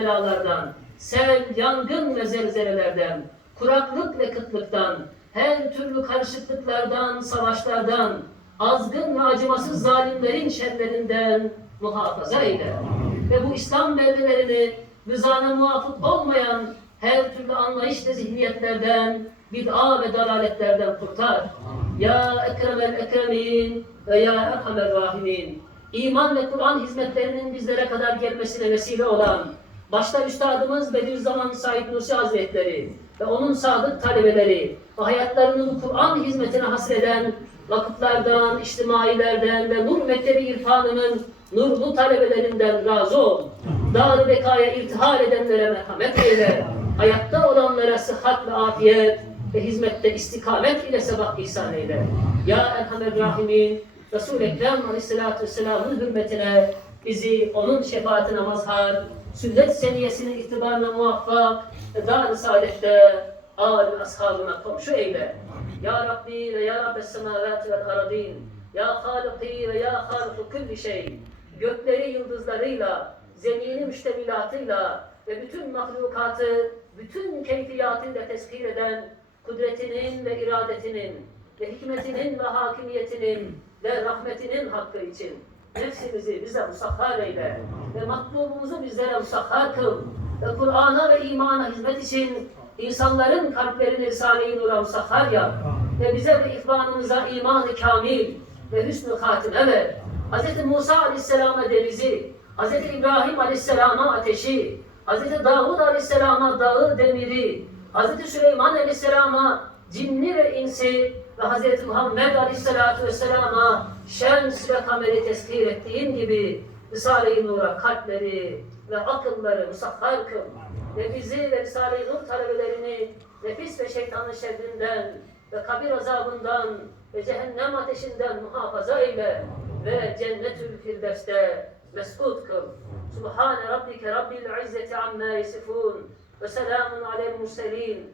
belalardan, sel, yangın ve zelzelelerden, kuraklık ve kıtlıktan, her türlü karışıklıklardan, savaşlardan, azgın ve acımasız zalimlerin şerlerinden muhafaza eyle. Ve bu İslam beldelerini rızana muvafık olmayan her türlü anlayış ve zihniyetlerden, bid'a ve dalaletlerden kurtar. Ya Ekremel Ekremin ve Ya Erhamer Rahimin. İman ve Kur'an hizmetlerinin bizlere kadar gelmesine vesile olan, başta Üstadımız Bediüzzaman Said Nursi Hazretleri ve onun sadık talebeleri ve hayatlarını Kur'an hizmetine hasreden vakıflardan, içtimailerden ve Nur Mektebi İrfanı'nın nurlu talebelerinden razı ol. Dar-ı bekaya irtihal edenlere merhamet eyle. Hayatta olanlara sıhhat ve afiyet ve hizmette istikamet ile sebah ihsan eyle. Ya Erhamer Rahimin, Resul-i Ekrem Aleyhisselatü Vesselam'ın hürmetine bizi onun şefaatine mazhar, sünnet seniyesinin itibarına muvaffak ve dar-ı saadette âl ashabına komşu eyle. Ya Rabbi ve Ya Rabbes semavati vel aradin. Ya Haliki ve Ya Haliku kulli şey. Gökleri yıldızlarıyla, zemini müştemilatıyla ve bütün mahlukatı, bütün keyfiyatıyla tezkir eden kudretinin ve iradetinin ve hikmetinin ve hakimiyetinin ve rahmetinin hakkı için nefsimizi bize musahhar eyle ve matlubumuzu bizlere musahhar kıl ve Kur'an'a ve imana hizmet için insanların kalplerini Risale-i Nur'a musahhar yap ve bize ve ihvanımıza iman-ı kamil ve hüsnü hatime ver. Hz. Musa Aleyhisselam'a denizi, Hz. İbrahim Aleyhisselam'a ateşi, Hz. Davud Aleyhisselam'a dağı demiri, Hz. Süleyman Aleyhisselam'a cinni ve insi ve Hz. Muhammed Aleyhisselatü Vesselam'a şems ve kameri tezkir ettiğin gibi Risale-i Nur'a kalpleri ve akılları musahhar kıl ve bizi ve Risale-i Nur talebelerini nefis ve şeytanın şerrinden ve kabir azabından ve cehennem ateşinden muhafaza eyle ve cennetül firdevste mes'ud kıl. Subhane rabbike rabbil izzeti amma yasifun ve selamun alel murselin